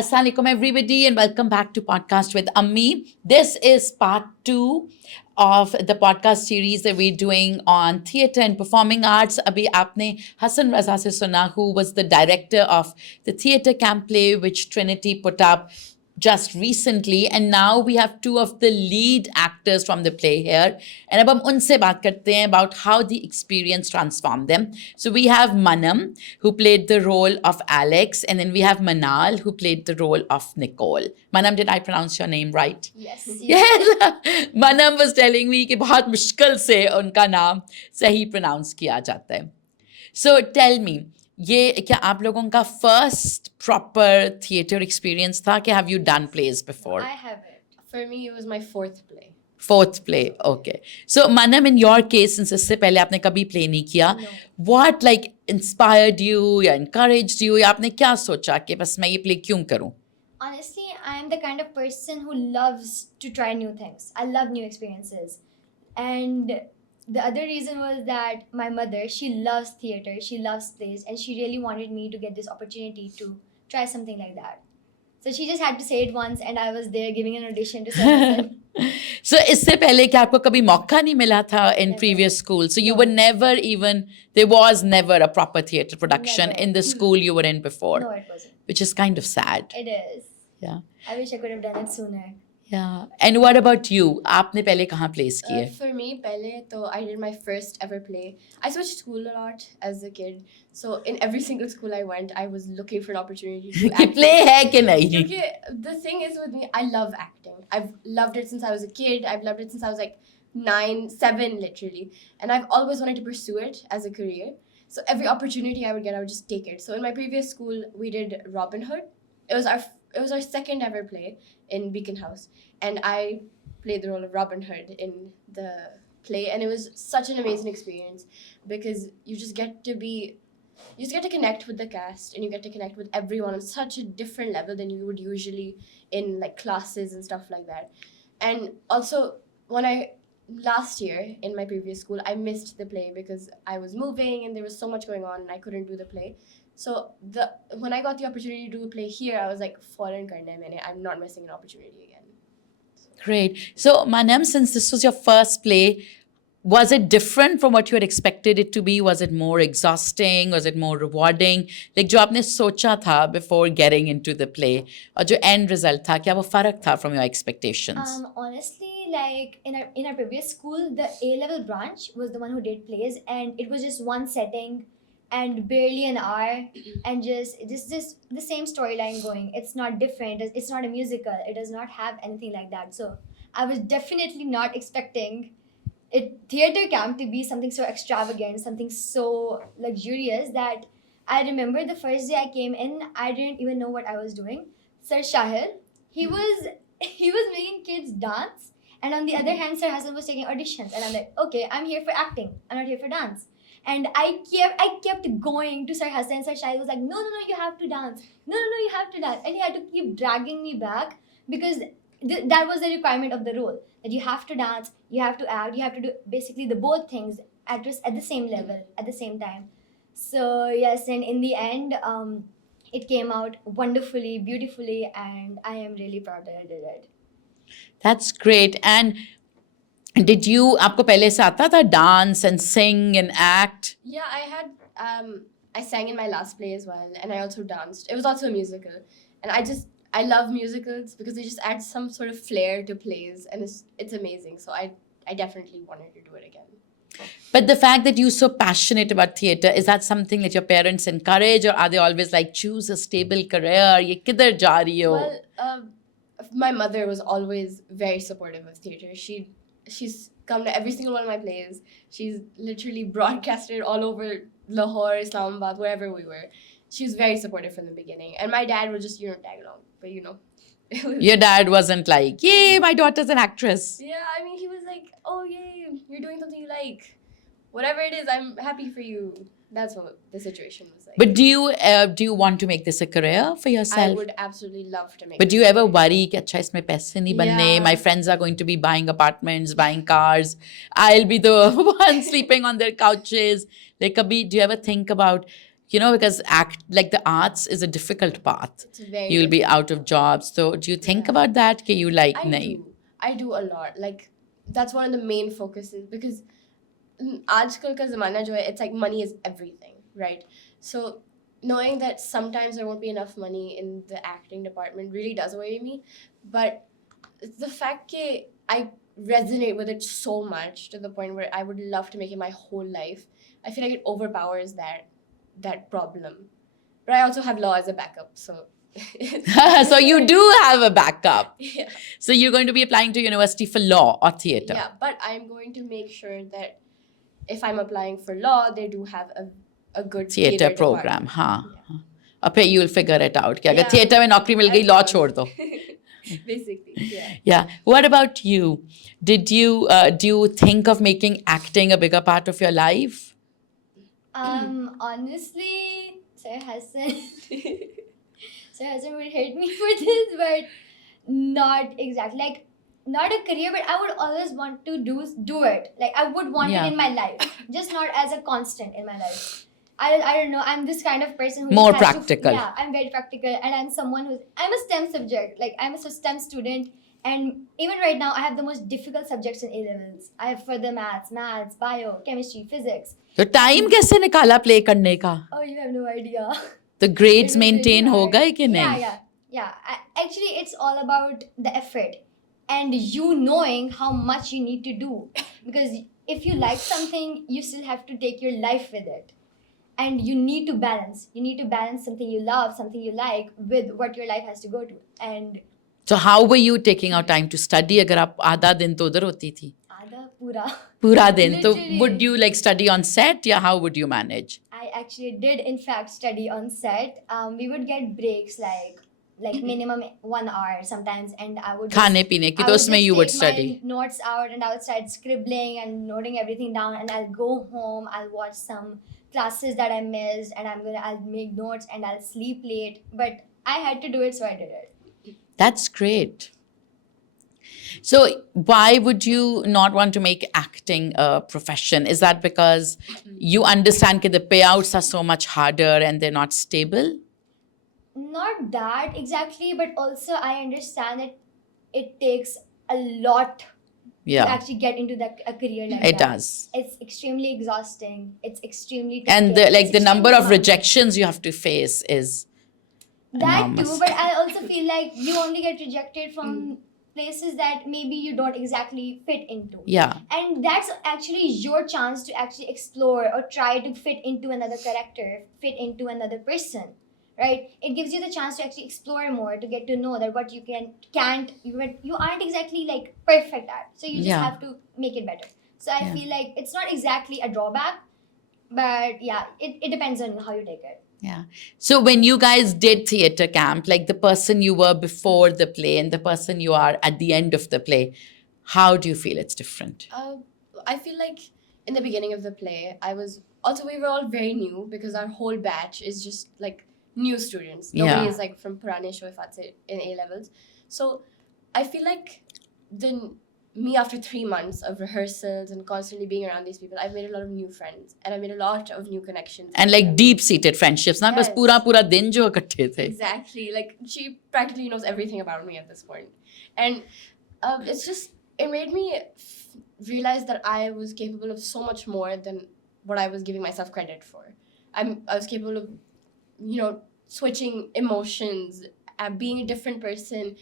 Assalamualaikum everybody and welcome back to Podcast with Ammi. This is part 2 of the podcast series that we're doing on theatre and performing arts. Abhi aapne Hassan Raza se suna, who was the director of the theatre camp play which Trinity put up just recently, and now we have two of the lead actors from the play here, and अब हम उनसे बात करते हैं about how the experience transformed them. So we have Manam, who played the role of Alex, and then we have Manal, who played the role of Nicole. Manam, did I pronounce your name right? Yes. Yes. Manam was telling me कि बहुत मुश्किल से उनका नाम सही pronounce किया जाता है. So tell me, ये क्या आप लोगों का first proper theatre experience था कि have you done plays before? I haven't. For me, it was my fourth play. Fourth play, okay. So Manam, in your case, since इससे पहले आपने कभी play नहीं किया, No. what like inspired you या encouraged you या आपने क्या सोचा कि बस मैं ये play क्यों करूं? Honestly, I am the kind of person who loves to try new things. I love new experiences. And the other reason was that my mother, she loves theater, she loves plays, and she really wanted me to get this opportunity to try something like that. So she just had to say it once, and I was there giving an audition to Sarah. So इससे पहले क्या आपको कभी मौका नहीं मिला था in Never. previous school? So you No. were never even, there was never a proper theatre production Never. in the school you were in before, No, it wasn't. which is kind of sad. It is. Yeah. I wish I could have done it sooner. Yeah. And what about you? आपने पहले कहाँ plays किए? For me, pehle, to I did my first ever play. I switched school a lot as a kid. So in every single school I went, I was looking for an opportunity to कि act. play है कि नहीं? Kyunki the thing is with me, I love acting. I've loved it since I was a kid. I've loved it since I was like 9, 7 literally. And I've always wanted to pursue it as a career. So every opportunity I would get, I would just take it. So in my previous school, we did Robin Hood. It was our second ever play in Beacon House. And I played the role of Robin Hood in the play. And it was such an amazing experience because you just get to connect with the cast and you get to connect with everyone on such a different level than you would usually in like classes and stuff like that. And also last year in my previous school, I missed the play because I was moving and there was so much going on and I couldn't do the play. So when I got the opportunity to do a play here, I was like, foreign karna hai maine. I'm not missing an opportunity again. Great. So Manam, since this was your first play, was it different from what you had expected it to be? Was it more exhausting? Was it more rewarding? Like जो आपने सोचा था before getting into the play, और जो end result था, क्या वो फर्क था from your expectations? Honestly, like in our previous school, the A-level branch was the one who did plays, and it was just one setting and barely an hour, and just the same storyline going. It's not different. It's not a musical. It does not have anything like that. So I was definitely not expecting theater camp to be something so extravagant, something so luxurious that I remember the first day I came in, I didn't even know what I was doing. Sir Shahil, he was making kids dance, and on the other hand, Sir Hassan was taking auditions, and I'm like, okay, I'm here for acting. I'm not here for dance. And I kept going to Sir Hassan. Sir Shahil was like, no, you have to dance. No, you have to dance. And he had to keep dragging me back because that was the requirement of the role, that you have to dance, you have to act, you have to do basically the both things at the same level at the same time. So yes, and in the end, it came out wonderfully, beautifully, and I am really proud that I did it. That's great. And did you, आपको पहले से आता था dance and sing and act? Yeah, I sang in my last play as well, and I also danced. It was also a musical, and I love musicals because they just add some sort of flair to plays, and it's amazing. So I definitely wanted to do it again. But the fact that you're so passionate about theatre, is that something that your parents encourage, or are they always like, choose a stable career, ye kidhar ja rahi ho? Well, my mother was always very supportive of theatre. She's come to every single one of my plays. She's literally broadcasted all over Lahore, Islamabad, wherever we were. She was very supportive from the beginning. And my dad would just, tag along. But, Your dad wasn't like, yay, my daughter's an actress. Yeah, I mean, he was like, oh, yay, you're doing something you like. Whatever it is, I'm happy for you. That's what the situation was like. But do you want to make this a career for yourself? I would absolutely love to make But do you this ever a career. worry कि अच्छा इसमें पैसे नहीं बनने? Yeah. My friends are going to be buying apartments, buying cars. I'll be the one sleeping on their couches. Like, कभी, do you ever think about because the arts is a difficult path. It's very You'll be out of jobs. So do you think Yeah. about that? That you like, I nahi? do. I do a lot. Like that's one of the main focuses because आजकल का ज़माना जो है, it's like money is everything, right? So knowing that sometimes there won't be enough money in the acting department really does worry me. But the fact that I resonate with it so much to the point where I would love to make it my whole life, I feel like it overpowers that problem. But I also have law as a backup, so So you do have a backup. yeah. So you're going to be applying to university for law or theatre. Yeah, but I'm going to make sure that if I'm applying for law, they do have a good theatre program. हाँ और फिर you'll figure it out कि अगर Yeah. theatre में नौकरी मिल गई, law छोड़ दो. Basically, yeah. Yeah. What about you? Do you think of making acting a bigger part of your life? Honestly, Sir Hassan would hate me for this, but not exactly. Like, not a career, but I would always want to do it. Like, I would want Yeah. it in my life, just not as a constant in my life. I don't know. I'm this kind of person who More just has practical. Yeah, I'm very practical, and I'm a STEM subject. Like, I'm a STEM student, and even right now, I have the most difficult subjects in A levels. I have further maths, bio, chemistry, physics. तो time कैसे निकाला play करने का? Oh, you have no idea. The grades It was maintain really हो hard. गए कि नहीं? Yeah. Actually, it's all about the effort and you knowing how much you need to do. Because if you like something, you still have to take your life with it. And you need to balance. You need to balance something you love, something you like, with what your life has to go to. And So how were you taking out time to study? अगर आप आधा दिन तो उधर होती थी, आधा पूरा. पूरा दिन, तो Literally. would you like study on set? Yeah, how would you manage? I actually did, in fact, study on set. We would get breaks like minimum 1 hour sometimes, and I would just- खाने पीने की I तो would उसमें just you would take study. my notes out and I would start scribbling and noting everything down, and I'll go home, I'll watch some classes that I missed, and I'll make notes and I'll sleep late. But I had to do it, so I did it. That's great. So why would you not want to make acting a profession? Is that because you understand that the payouts are so much harder and they're not stable? Not that exactly, but also I understand that it takes a lot to Yeah, actually get into a career like it that. does. It's extremely exhausting. It's extremely And tough. the It's the number extremely of demanding. rejections you have to face is That enormous. too, but I also feel like you only get rejected from places that maybe you don't exactly fit into. Yeah, And that's actually your chance to actually explore or try to fit into another character, fit into another person, right? It gives you the chance to actually explore more, to get to know that what you you aren't exactly like perfect at. So you just Yeah. have to make it better. So I Yeah. feel like it's not exactly a drawback, but yeah, it depends on how you take it. yeah. So when you guys did theatre camp, like the person you were before the play and the person you are at the end of the play, how do you feel it's different? I feel like in the beginning of the play, we were all very new because our whole batch is just like new students. Nobody Yeah. is like from Purane Shoifat in A levels. So I feel like me after 3 months of rehearsals and constantly being around these people, I've made a lot of new friends and I've made a lot of new connections. And like deep-seated friendships, ना बस Yes. पूरा दिन जो इकट्ठे थे. Exactly. Like she practically knows everything about me at this point. And it made me realize that I was capable of so much more than what I was giving myself credit for. I was capable of, switching emotions, being a different person.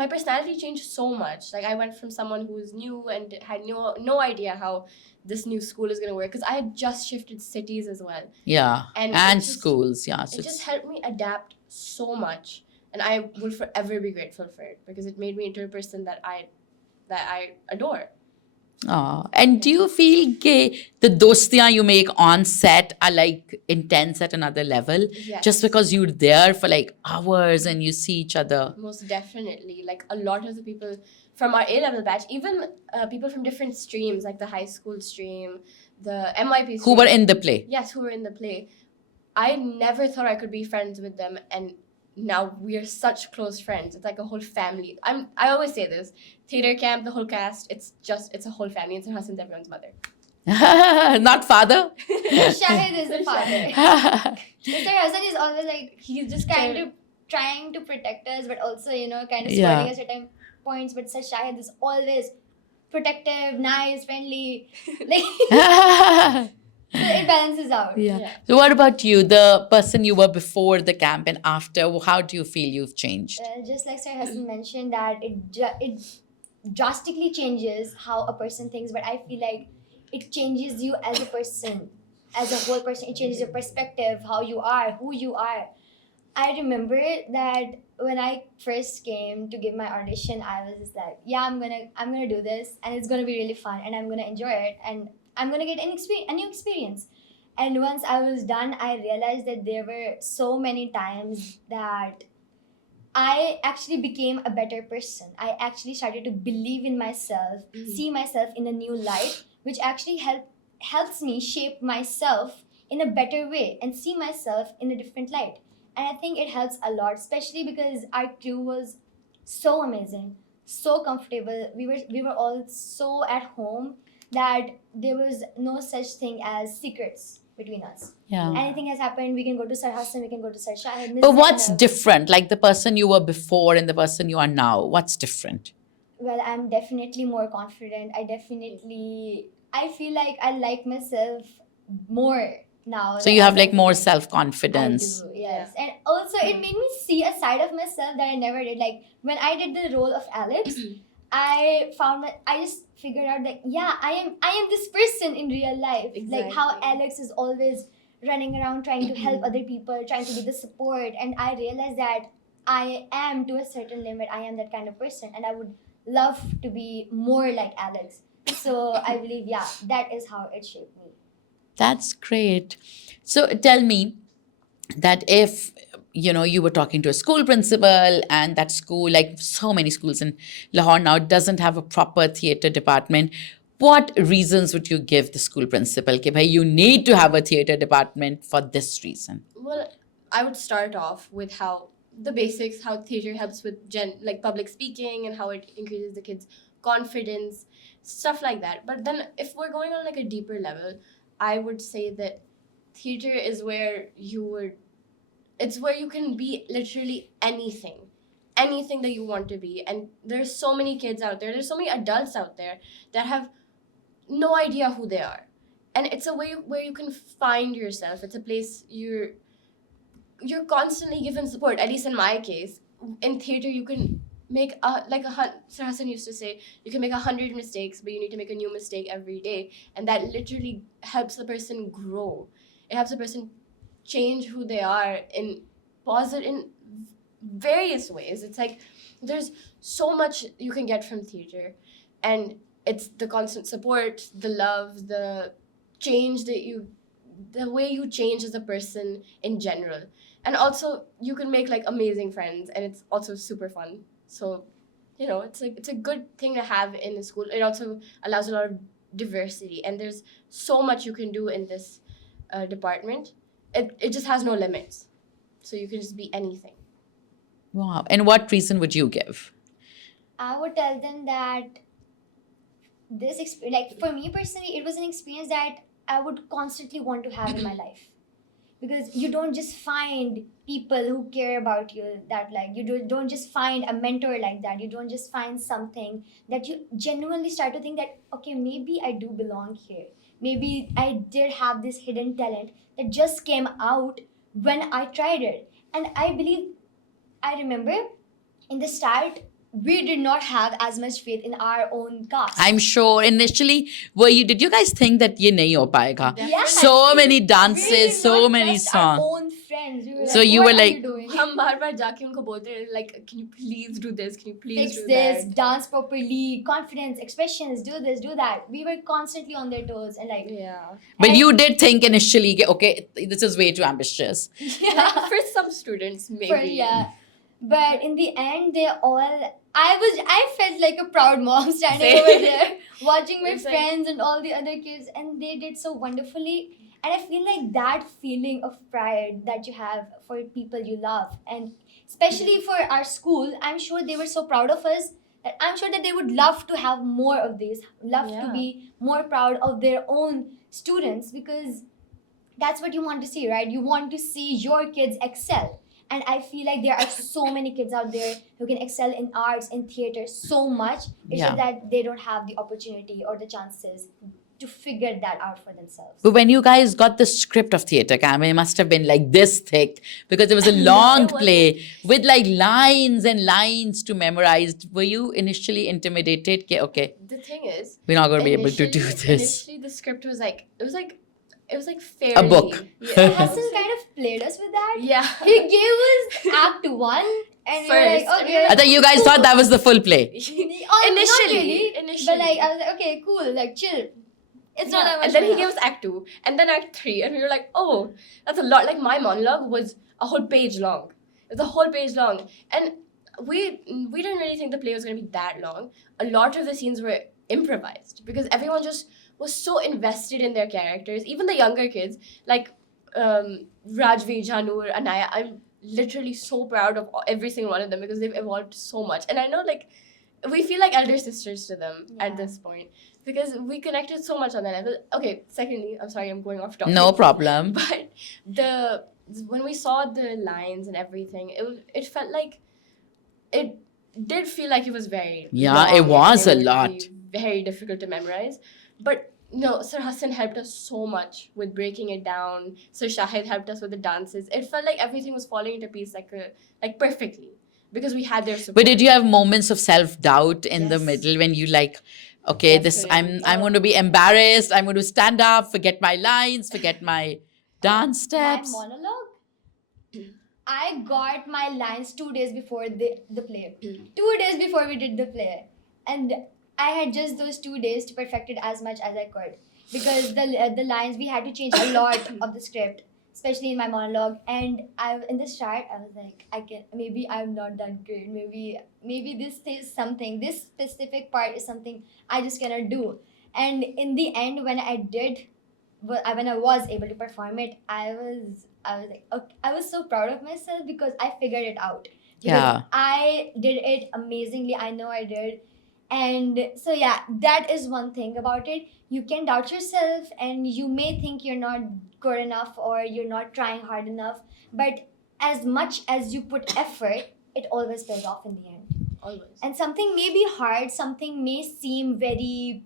My personality changed so much. Like I went from someone who was new and had no idea how this new school is going to work because I had just shifted cities as well. Yeah, And and it just- schools, yeah. So It just helped me adapt so much, and I will forever be grateful for it because it made me into a person that I adore. And do you feel the dostiyan you make on set are like intense at another level? Yes. Just because you're there for like hours and you see each other? Most definitely. Like a lot of the people from our A-level batch, even people from different streams, like the high school stream, the MYP stream. Who were in the play? Yes, who were in the play. I never thought I could be friends with them, and now we're such close friends. It's like a whole family. I always say this. Theater camp, the whole cast, it's a whole family. And Sir Hassan's everyone's mother. Not father? Shahid is the Shahid. father. Mr. Hassan is always like, He's just trying to protect us, but also, kind of Yeah. scolding us at time points. But Sir Shahid is always protective, nice, friendly. Like, so it balances out. Yeah. So, what about you, the person you were before the camp and after? How do you feel you've changed? Just like Sir Hassan mentioned, that it drastically changes how a person thinks, but I feel like it changes you as a person, as a whole person. It changes your perspective, how you are, who you are. I remember that when I first came to give my audition, I was just like, yeah, I'm gonna do this, and it's gonna be really fun, and I'm gonna enjoy it, and I'm gonna get a new experience. And once I was done, I realized that there were so many times that I actually became a better person. I actually started to believe in myself, see myself in a new light, which actually helps me shape myself in a better way and see myself in a different light. And I think it helps a lot, especially because our crew was so amazing, so comfortable. We were all so at home that there was no such thing as secrets between us. Yeah. Anything has happened, we can go to Sir Hassan, we can go to Sir Shahid. Miss But what's Zainab. different? Like the person you were before and the person you are now, what's different? Well, I'm definitely more confident. I feel like I like myself more now. So than you have as like I more did. self-confidence. I do, yes. And also, it made me see a side of myself that I never did. Like, when I did the role of Alex, I found that I just figured out that, yeah, I am this person in real life. Like, how Exactly. Alex is always running around trying to help other people, trying to be the support. And I realized that I am, to a certain limit, I am that kind of person. And I would love to be more like Alex. So I believe, yeah, that is how it shaped me. That's great. So tell me that if you were talking to a school principal and that school, like so many schools in Lahore now, doesn't have a proper theatre department, what reasons would you give the school principal? Ki bhai, you need to have a theatre department for this reason. Well, I would start off with how the basics, how theater helps with like public speaking and how it increases the kids' confidence, stuff like that. But then if we're going on like a deeper level, I would say that theater is where it's where you can be literally anything that you want to be. And there's so many kids out there, there's so many adults out there that have no idea who they are. And it's a way where you can find yourself. It's a place you're constantly given support. At least in my case, in theater, you can make Sir Hassan used to say, you can make 100 mistakes, but you need to make a new mistake every day, and that literally helps the person grow. It helps the person change who they are in various ways. It's like there's so much you can get from theater, and it's the constant support, the love, the way you change as a person in general. And also you can make like amazing friends, and it's also super fun. So it's a good thing to have in a school. It also allows a lot of diversity, and there's so much you can do in this department. It just has no limits, so you can just be anything. Wow. And what reason would you give? I would tell them that this experience, like for me personally, it was an experience that I would constantly want to have in my life. Because you don't just find people who care about you, that like don't just find a mentor like that. You don't just find something that you genuinely start to think that, okay, maybe I do belong here. Maybe I did have this hidden talent that just came out when I tried it. And I remember in the start, we did not have as much faith in our own cast. I'm sure initially, did you guys think that ye nahi ho payega? Yeah. So many We dances, did so not many trust our songs. own friends. We were So like, you what were are like- you doing? हम बार-बार जाके उनको बोलते हैं, like, can you please do this? Can you please Fix do this, that? dance properly, confidence, expressions, do this, do that. We were constantly on their toes and like, Yeah. But and- you did think initially, okay, this is way too ambitious. yeah, For some students, maybe. yeah. But in the end, I felt like a proud mom standing Same. over there, watching my It's like- friends and all the other kids, and they did so wonderfully. And I feel like that feeling of pride that you have for people you love, and especially for our school, I'm sure they were so proud of us that I'm sure that they would love to have more of these, love to Yeah. be more proud of their own students, because that's what you want to see, right? You want to see your kids excel. And I feel like there are so many kids out there who can excel in arts, in theater so much. It's Yeah. just that they don't have the opportunity or the chances to figure that out for themselves. But when you guys got the script of Theatre Camp, it must have been like this thick because it was a long It was. play with like lines and lines to memorize. Were you initially intimidated? Okay, The thing is, we're not going to be able to do this. Initially, the script was like it was like fairly book. Yeah, Hassan kind of played us with that. yeah. He gave us Act 1 and we were like, First, okay. I thought you guys thought that was the full play. Not Initially, really, initially. but like I was like, okay, cool, like chill. It's not that much. And then he fun. gave us Act 2, and then Act 3, and we were like, oh, that's a lot. Like, my monologue was a whole page long. It was a whole page long. And we didn't really think the play was going to be that long. A lot of the scenes were improvised because everyone just was so invested in their characters. Even the younger kids, like Rajvi, Janur, Anaya, I'm literally so proud of every single one of them because they've evolved so much. And I know, like, we feel like elder sisters to them at Yeah. this point because we connected so much on that level. Okay, secondly, I'm sorry, I'm going off topic. No problem. But when we saw the lines and everything, it felt like it did feel like it was very Yeah, long it was and a would lot. be very difficult to memorize. But no, Sir Hassan helped us so much with breaking it down. Sir Shahid helped us with the dances. It felt like everything was falling into piece like perfectly because we had their support. But did you have moments of self-doubt in the Yes. middle when you like, okay, this Definitely. I'm going to be embarrassed. I'm going to stand up, forget my lines, forget my dance steps. My monologue. I got my lines 2 days before the play. 2 days before we did the play, and I had just those 2 days to perfect it as much as I could because the lines we had to change a lot of the script, especially in my monologue. And in the start I was like, maybe I'm not that good. Maybe this is something. This specific part is something I just cannot do. And in the end, when I was able to perform it, I was like, okay, I was so proud of myself because I figured it out. Because Yeah. I did it amazingly. I know I did. And so yeah, that is one thing about it. You can doubt yourself and you may think you're not good enough or you're not trying hard enough. But as much as you put effort, it always pays off in the end. Always. And something may be hard, something may seem very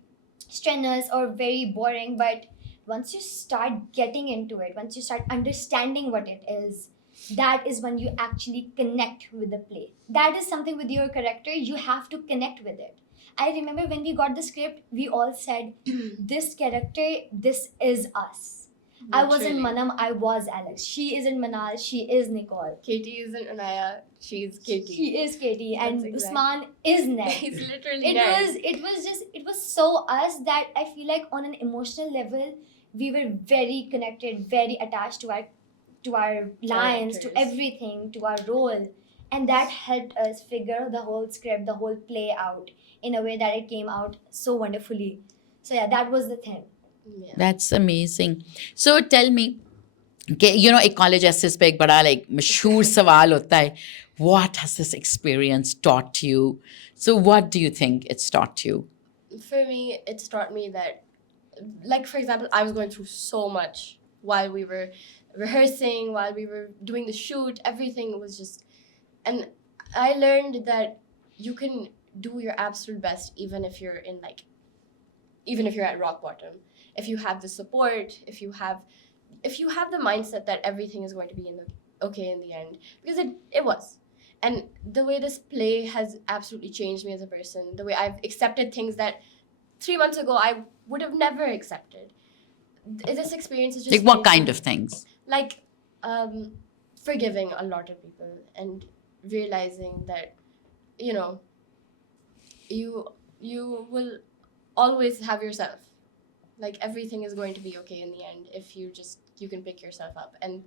strenuous or very boring, but once you start getting into it, once you start understanding what it is, that is when you actually connect with the play. That is something with your character, you have to connect with it. I remember when we got the script, we all said, this character, this is us. I wasn't Literally. Manam, I was Alex. She isn't Manal, she is Nicole. Katie isn't Anaya, she's Katie. She is Katie, and That's exact. Usman is Ned. He's literally it Ned. it was so us that I feel like on an emotional level we were very connected, very attached to our lines, to Characters. everything, to our role, and that helped us figure the whole script, the whole play out in a way that it came out so wonderfully. So yeah, that was the thing. Yeah. That's amazing. So tell me, okay, you know, एक college ऐसे पे एक बड़ा like मशहूर सवाल होता है. What has this experience taught you? So what do you think it's taught you? For me, it's taught me that, like, for example, I was going through so much while we were rehearsing, while we were doing the shoot, everything was just, and I learned that you can do your absolute best even if you're at rock bottom. If you have the support, if you have the mindset that everything is going to be okay in the end, because it was. And the way this play has absolutely changed me as a person, the way I've accepted things that 3 months ago I would have never accepted. This experience is just Like what very- kind of things? like forgiving a lot of people and realizing that you will always have yourself. Like everything is going to be okay in the end if you can pick yourself up. And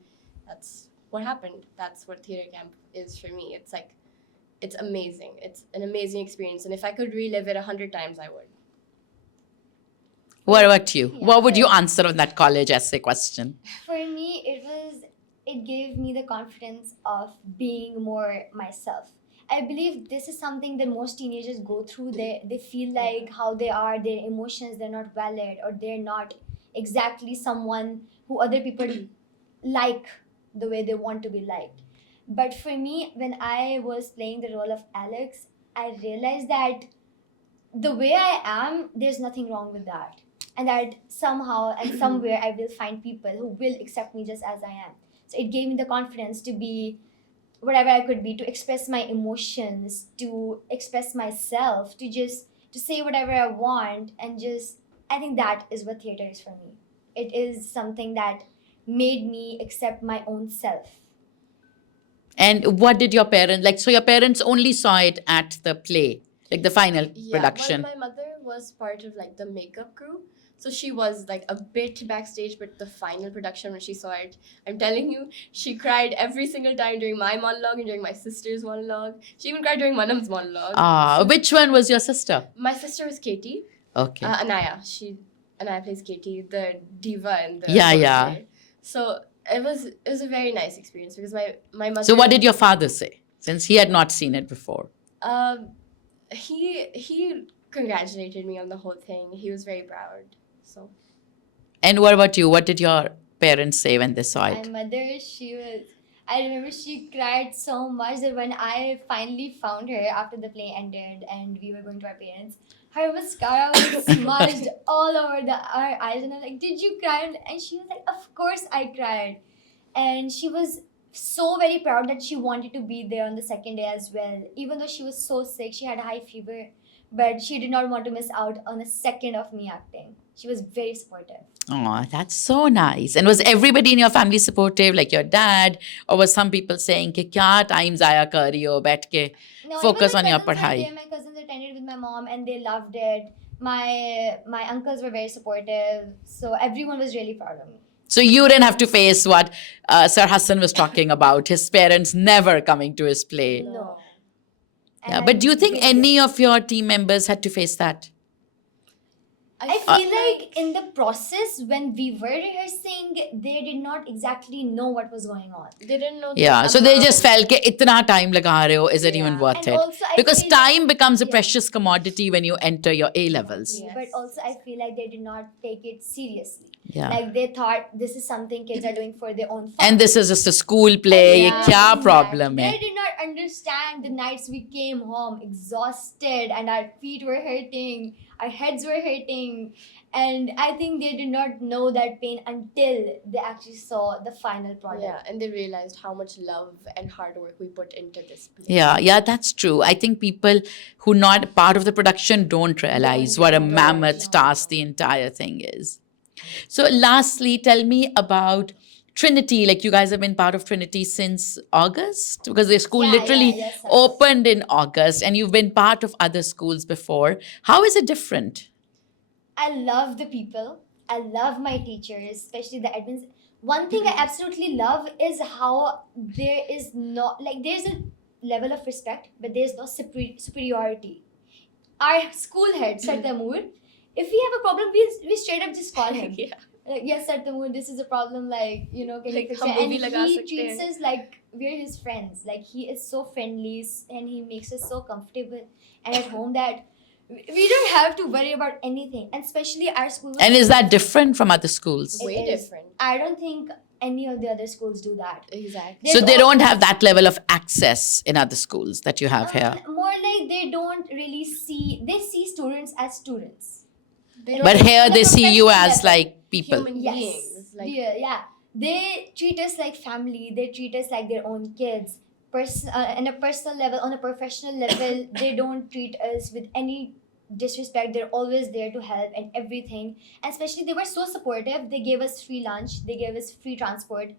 that's what happened. That's what theater camp is for me. It's like, it's amazing. It's an amazing experience. And if I could relive it 100 times, I would. What about you? Yeah. What would you answer on that college essay question? For me, it gave me the confidence of being more myself. I believe this is something that most teenagers go through. They feel like how they are, their emotions, they're not valid, or they're not exactly someone who other people like the way they want to be liked. But for me, when I was playing the role of Alex, I realized that the way I am, there's nothing wrong with that. And that somehow and somewhere I will find people who will accept me just as I am. So it gave me the confidence to be whatever I could be, to express my emotions, to express myself, to say whatever I want, and just I think that is what theater is for me. It is something that made me accept my own self. And what did your parents like? So your parents only saw it at the play, like the final production. Well, my mother was part of like the makeup crew. So she was like a bit backstage, but the final production when she saw it, I'm telling you, she cried every single time during my monologue and during my sister's monologue. She even cried during Manam's monologue. Which one was your sister? My sister was Katie. Okay. Anaya. Anaya plays Katie, the diva in the Yeah, play. yeah. So it was a very nice experience because my mother. So what did your father say, since he had not seen it before? He congratulated me on the whole thing. He was very proud. So And what about you? What did your parents say when they saw My it? mother, I remember she cried so much that when I finally found her after the play ended and we were going to our parents, her mascara was smudged all over our eyes. And I'm like, did you cry? And she was like, of course I cried. And she was so very proud that she wanted to be there on the second day as well. Even though she was so sick, she had high fever, but she did not want to miss out on a second of me acting. She was very supportive. Oh, that's so nice. And was everybody in your family supportive, like your dad? Or was some people saying, कि क्या time ज़ाया कर रही हो, बैठ के No, focus even on my your cousins were पढ़ाई? there. My cousins attended with my mom and they loved it. My uncles were very supportive. So everyone was really proud of me. So you didn't have to face what Sir Hassan was talking about, his parents never coming to his play. No. Yeah, And but do you think they- any of your team members had to face that? I feel like in the process when we were rehearsing, they did not exactly know what was going on. they didn't know. the Yeah, so they amount. just felt कि इतना time लगा रहे हो, is it even Yeah. worth And it? also I Because feel time becomes a yeah. precious commodity when you enter your A levels. Yes. But also I feel like they did not take it seriously. Yeah. Like they thought this is something kids are doing for their own fun. And this is just a school play. Yeah, ये क्या exactly. problem They है? did not understand the nights we came home exhausted and our feet were hurting, our heads were hurting. And I think they did not know that pain until they actually saw the final product. Yeah, and they realized how much love and hard work we put into this play. Yeah, that's true. I think people who not part of the production don't realize what a Don't. mammoth task the entire thing is. So lastly, tell me about Trinity. Like you guys have been part of Trinity since August? Because the school Yeah, literally yes, yes. opened in August and you've been part of other schools before. How is it different? I love the people. I love my teachers, especially the admins. One thing I absolutely love is how there is there's a level of respect, but there's no superiority. Our school head, Sir Taimur, if we have a problem, we straight up just call him. Yeah. Like, yes, Sir Taimur, this is a problem. Like, can you Like, fix hum it? wo And bhi laga he sakte treats hain. us like we're his friends. Like, he is so friendly and he makes us so comfortable and at home that we don't have to worry about anything. And especially our school. And is that different from other schools? It Way is. different. I don't think any of the other schools do that. Exactly. So There's they al- don't have that level of access in other schools that you have here. More like they don't really they see students as students. They But But don't- here on a they see you professional as level. like people. Human Yes. beings. Like, Yeah. They treat us like family. They treat us like their own kids. On a personal level, on a professional level, they don't treat us with any disrespect. They're always there to help and everything. And especially they were so supportive. They gave us free lunch. They gave us free transport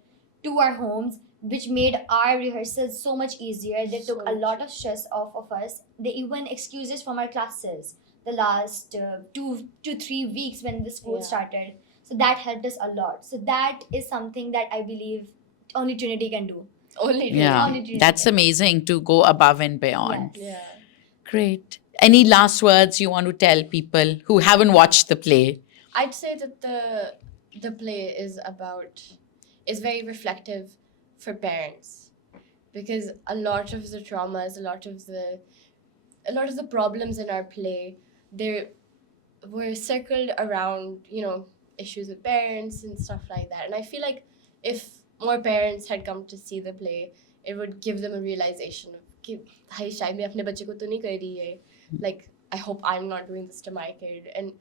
to our homes, which made our rehearsals so much easier. They So took a much. lot of stress off of us. They even excused us from our classes the last 2 to 3 weeks when the school Yeah. started. So that helped us a lot. So that is something that I believe only Trinity can do. only. Yeah, Only Trinity that's can. amazing to go above and beyond. Yes. Yeah. Great. Any last words you want to tell people who haven't watched the play? I'd say that the play is very reflective for parents because a lot of the traumas, a lot of the problems in our play, they were circled around, issues with parents and stuff like that. And I feel like if more parents had come to see the play, it would give them a realization of कि भाई शायद मैं अपने बच्चे को तो नहीं कर रही है, like I hope I'm not doing this to my kid. And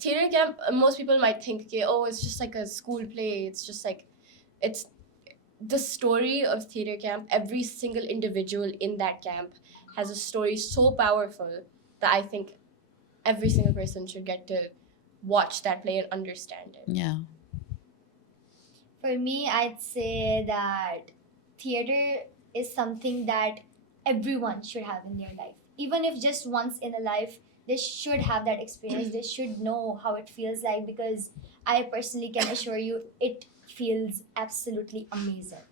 theater camp, most people might think कि, oh, it's just like a school play, it's just like, it's the story of theater camp. Every single individual in that camp has a story so powerful that I think every single person should get to watch that play and understand it. Yeah. For me, I'd say that theater is something that everyone should have in their life. Even if just once in a life, they should have that experience. They should know how it feels like, because I personally can assure you it feels absolutely amazing.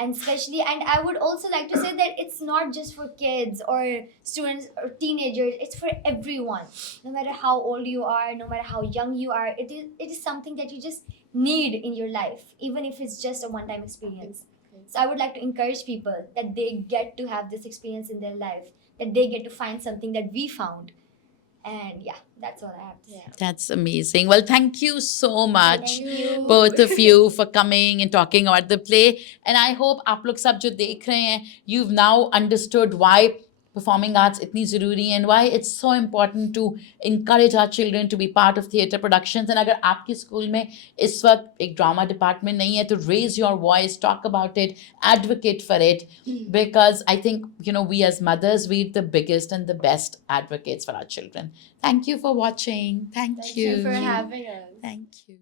And especially, and I would also like to say that it's not just for kids or students or teenagers, it's for everyone. No matter how old you are, no matter how young you are, it is something that you just need in your life, even if it's just a one-time experience. So I would like to encourage people that they get to have this experience in their life, that they get to find something that we found. And yeah, that's all I have to say. That's amazing. Well, thank you so much, Thank you. both of you, for coming and talking about the play. And I hope आप लोग सब जो देख रहे हैं, you've now understood why performing arts इतनी ज़रूरी है and why it's so important to encourage our children to be part of theatre productions. And अगर आपके स्कूल में इस वक्त एक drama department नहीं है, तो raise your voice, talk about it, advocate for it, because I think, we as mothers, we're the biggest and the best advocates for our children. Thank you for watching. Thank you. Thank you for having us. Thank you.